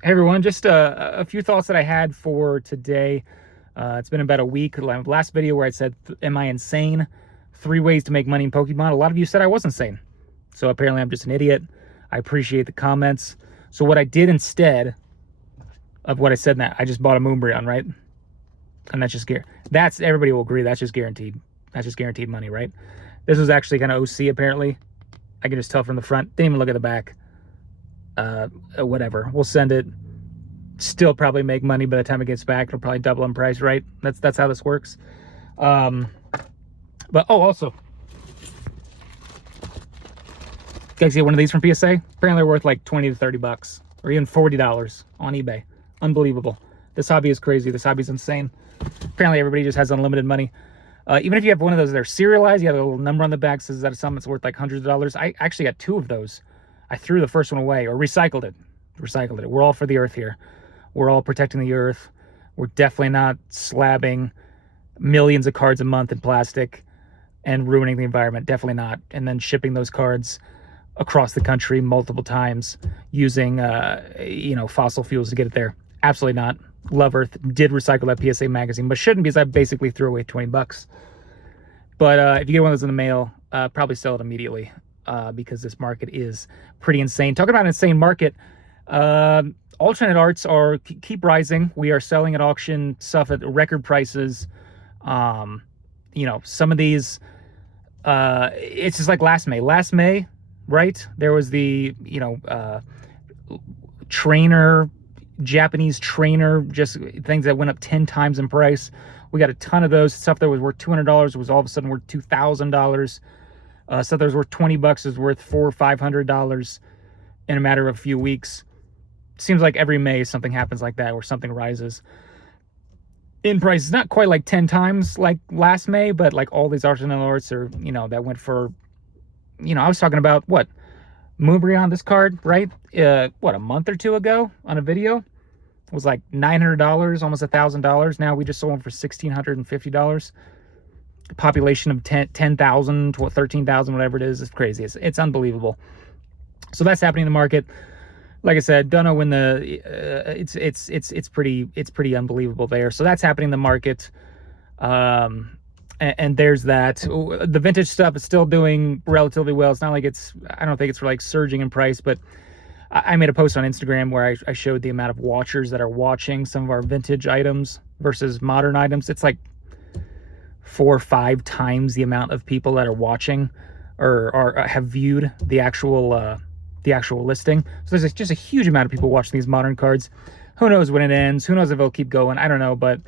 Hey everyone, just a few thoughts that I had for today. It's been about a week. Last video where I said, am I insane? 3 ways to make money in Pokemon. A lot of you said I was insane. So apparently I'm just an idiot. I appreciate the comments. So what I did instead of what I said in that, I just bought a Moonbreon, right? And that's just everybody will agree, that's just guaranteed. That's just guaranteed money, right? This was actually kind of OC apparently. I can just tell from the front. Didn't even look at the back. Whatever, we'll send it. Still probably make money by the time it gets back. It'll probably double in price, right? That's how this works. But also, guys, get one of these from PSA. Apparently, they're worth like 20 to 30 bucks, or even $40 on eBay. Unbelievable. This hobby is crazy. This hobby is insane. Apparently, everybody just has unlimited money. Even if you have one of those that are serialized, you have a little number on the back says that something that's worth like hundreds of dollars. I actually got 2 of those. I threw the first one away, or recycled it. We're all for the earth here. We're all protecting the earth. We're definitely not slabbing millions of cards a month in plastic and ruining the environment. Definitely not. And then shipping those cards across the country multiple times using, fossil fuels to get it there. Absolutely not. Love Earth. Did recycle that PSA magazine, but shouldn't, because I basically threw away 20 bucks. But if you get one of those in the mail, probably sell it immediately. Because this market is pretty insane. Talking about an insane market, alternate arts keep rising. We are selling at auction stuff at record prices. Some of these, it's just like last May, right? There was the, Japanese trainer, just things that went up 10 times in price. We got a ton of those. Stuff that was worth $200 was all of a sudden worth $2,000. Stuff that was worth 20 bucks is worth $400 or $500 in a matter of a few weeks. Seems like every May something happens like that, where something rises in price. It's not quite like 10 times like last May, but like all these arsenal arts are, that went for, I was talking about what, Moonbreon, this card, right? A month or 2 ago on a video, it was like $900, almost $1,000. Now we just sold them for $1,650. Population of 10,000 to 13,000, whatever it is. It's crazy. It's unbelievable. So that's happening in the market. Like I said, don't know when it's pretty unbelievable there. So that's happening in the market. And there's that. The vintage stuff is still doing relatively well. It's not like I don't think it's like surging in price, but I made a post on Instagram where I showed the amount of watchers that are watching some of our vintage items versus modern items. It's like 4 or 5 times the amount of people that are watching or have viewed the actual listing. So there's just a huge amount of people watching these modern cards. Who knows when it ends? Who knows if it'll keep going? I don't know, but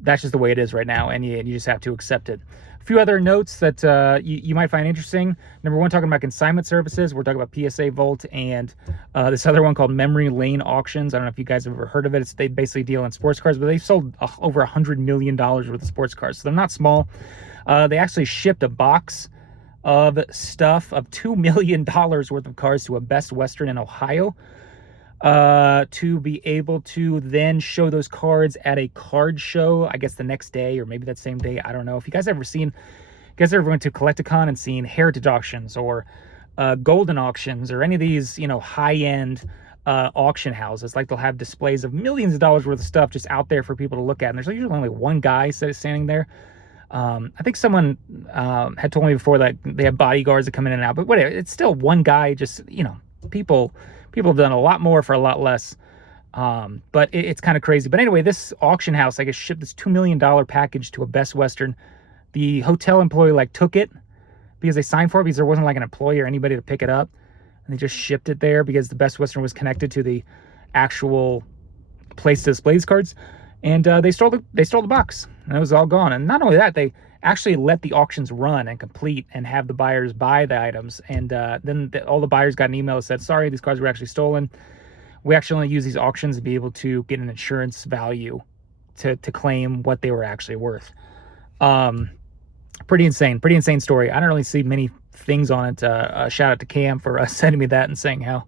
that's just the way it is right now, and you just have to accept it. A few other notes that you might find interesting. Number one, talking about consignment services. We're talking about PSA Vault and this other one called Memory Lane Auctions. I don't know if you guys have ever heard of it. They basically deal in sports cards, but they've sold over $100 million worth of sports cards, so they're not small. They actually shipped a box of stuff of $2 million worth of cards to a Best Western in Ohio, to be able to then show those cards at a card show, I guess the next day or maybe that same day. I don't know. If you guys ever went to Collecticon and seen heritage auctions or golden auctions or any of these, high-end auction houses, like they'll have displays of millions of dollars worth of stuff just out there for people to look at, and there's usually only one guy standing there. I think someone had told me before that they have bodyguards that come in and out, but whatever, it's still one guy. Just, people have done a lot more for a lot less. But it's kind of crazy. But anyway, this auction house, I guess, shipped this $2 million package to a Best Western. The hotel employee took it because they signed for it, because there wasn't an employee or anybody to pick it up, and they just shipped it there because the Best Western was connected to the actual place to display these cards. And they stole the box, and it was all gone. And not only that, they actually let the auctions run and complete and have the buyers buy the items. And then all the buyers got an email that said, sorry, these cards were actually stolen. We actually only use these auctions to be able to get an insurance value to claim what they were actually worth. Pretty insane story. I don't really see many things on it. Shout out to Cam for sending me that and saying how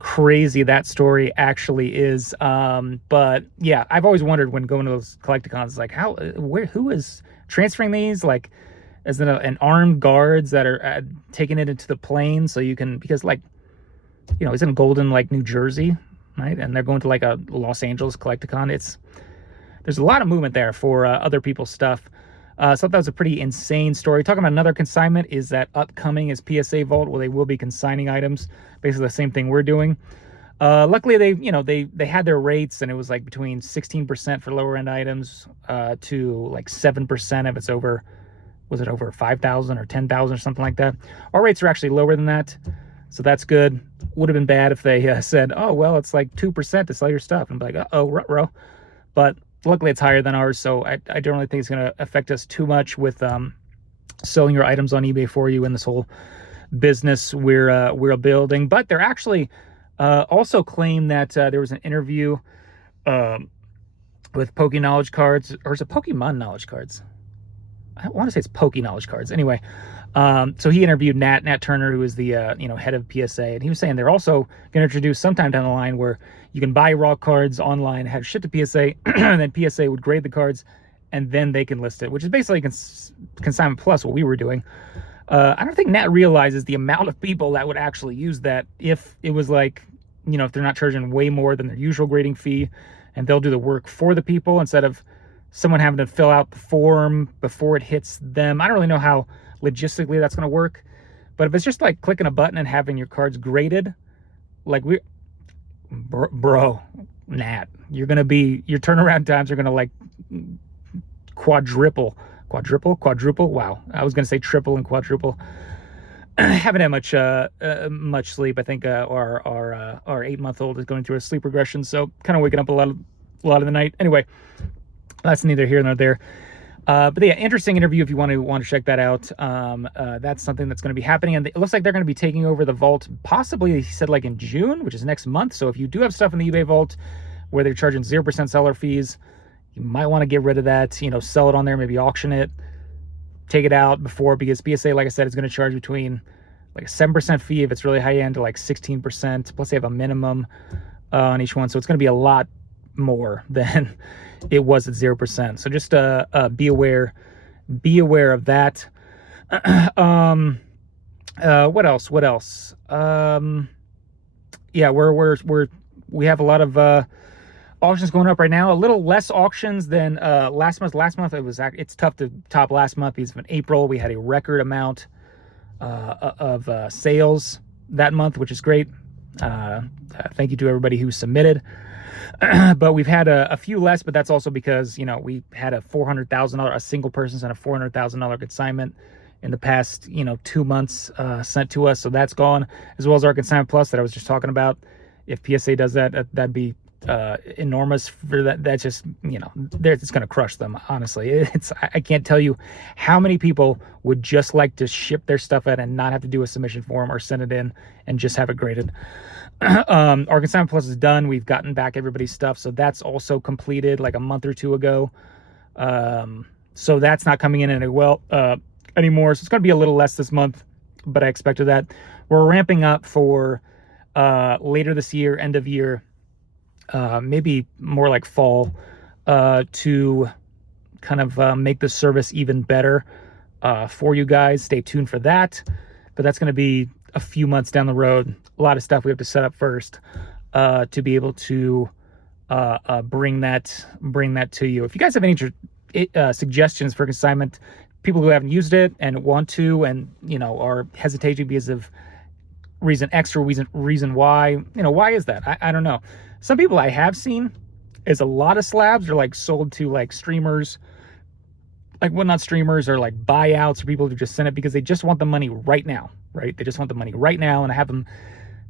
crazy that story actually is. But yeah, I've always wondered when going to those Collecticons, who is transferring these? Is it an armed guards that are taking it into the plane so you can, because isn't Golden New Jersey? right? And they're going to like a Los Angeles Collecticon. There's a lot of movement there for other people's stuff. So that was a pretty insane story. Talking about another consignment is that upcoming is PSA Vault, where they will be consigning items, basically the same thing we're doing. Luckily, they had their rates, and it was like between 16% for lower end items to like 7% if it's over, was it over 5,000 or 10,000 or something like that. Our rates are actually lower than that, so that's good. Would have been bad if they said, oh, well, it's like 2% to sell your stuff. And I'm like, uh-oh, ruh-roh. But luckily it's higher than ours, so I don't really think it's going to affect us too much with selling your items on eBay for you in this whole business we're building. But they're actually also claim that there was an interview with Poke Knowledge Cards, or is it Pokemon Knowledge Cards? I want to say it's Poke Knowledge Cards. Anyway, so he interviewed Nat Turner, who is the head of PSA, and he was saying they're also going to introduce sometime down the line where you can buy raw cards online, have it shipped to PSA, and then PSA would grade the cards, and then they can list it, which is basically Consignment Plus, what we were doing. I don't think Nat realizes the amount of people that would actually use that if it was like, if they're not charging way more than their usual grading fee, and they'll do the work for the people instead of someone having to fill out the form before it hits them. I don't really know how logistically that's going to work, but if it's just like clicking a button and having your cards graded, like bro, Nat, your turnaround times are going to like quadruple. Wow. I was going to say triple and quadruple. I haven't had much sleep. I think our 8-month-old is going through a sleep regression, so kind of waking up a lot of the night. Anyway, that's neither here nor there. But yeah, interesting interview if you want to check that out. That's something that's going to be happening, and it looks like they're going to be taking over the vault, possibly, he said, like in June, which is next month. So if you do have stuff in the eBay vault where they're charging 0% seller fees, you might want to get rid of that, sell it on there, maybe auction it, take it out before, because PSA, like I said, is going to charge between like a 7% fee if it's really high end to like 16%, plus they have a minimum on each one. So it's going to be a lot more than it was at 0%. So just be aware of that. What else? Yeah, we have a lot of auctions going up right now. A little less auctions than last month. Last month it's tough to top last month, because in April we had a record amount of sales that month, which is great. Thank you to everybody who submitted. But we've had a few less, but that's also because we had a $400,000, a single person sent a $400,000 consignment in the past 2 months sent to us, so that's gone, as well as our Consignment Plus that I was just talking about. If PSA does that'd be enormous for that. That's just it's going to crush them, honestly. I can't tell you how many people would just like to ship their stuff out and not have to do a submission form or send it in and just have it graded. Our Consignment Plus is done. We've gotten back everybody's stuff, so that's also completed like a month or two ago. So that's not coming in anymore, so it's going to be a little less this month, but I expected that. We're ramping up for later this year, end of year, maybe more like fall, to kind of make the service even better for you guys. Stay tuned for that, but that's going to be a few months down the road. A lot of stuff we have to set up first to be able to bring that to you. If you guys have any suggestions for consignment, people who haven't used it and want to, and are hesitating because of reason X or reason Y, why is that? I don't know. Some people I have seen is a lot of slabs are like sold to like streamers, like not streamers, or like buyouts, or people who just send it because they just want the money right now, right? They just want the money right now, and I have them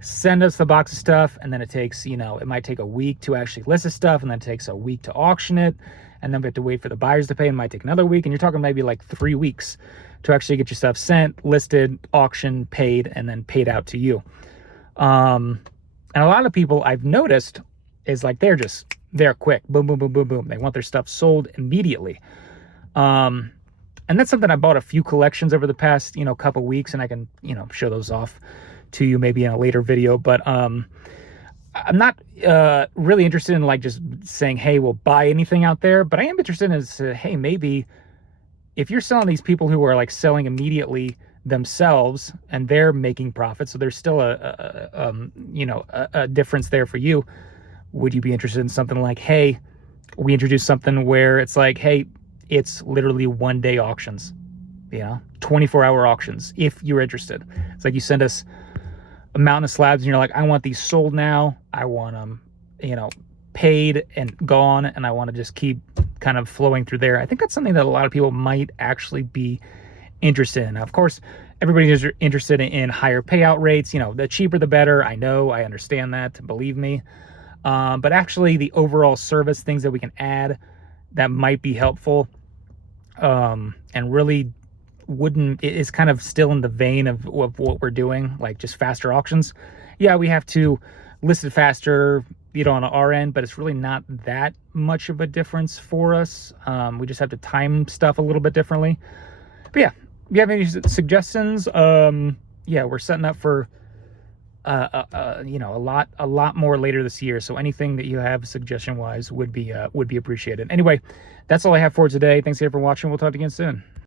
send us the box of stuff, and then it takes, it might take a week to actually list the stuff, and then it takes a week to auction it, and then we have to wait for the buyers to pay, and it might take another week, and you're talking maybe like 3 weeks to actually get your stuff sent, listed, auctioned, paid, and then paid out to you. And a lot of people I've noticed is like they're quick, boom, boom, boom, boom, boom. They want their stuff sold immediately. And that's something I bought a few collections over the past, couple weeks, and I can, show those off to you maybe in a later video. But I'm not really interested in like just saying, hey, we'll buy anything out there. But I am interested in hey, maybe if you're selling these people who are like selling immediately themselves and they're making profits, so there's still a difference there for you. Would you be interested in something like, hey, we introduced something where it's like, hey, it's literally 1-day auctions, 24-hour auctions, if you're interested. It's like you send us a mountain of slabs and you're like, I want these sold now. I want them, paid and gone, and I want to just keep kind of flowing through there. I think that's something that a lot of people might actually be interested in. Now, of course, everybody is interested in higher payout rates. The cheaper the better. I know, I understand that, believe me. But actually the overall service, things that we can add that might be helpful, and really is kind of still in the vein of what we're doing, like just faster auctions. Yeah, we have to list it faster, on our end, but it's really not that much of a difference for us. We just have to time stuff a little bit differently. But yeah, if you have any suggestions, yeah, we're setting up for a lot more later this year. So anything that you have suggestion wise would be appreciated. Anyway, that's all I have for today. Thanks again for watching. We'll talk again soon.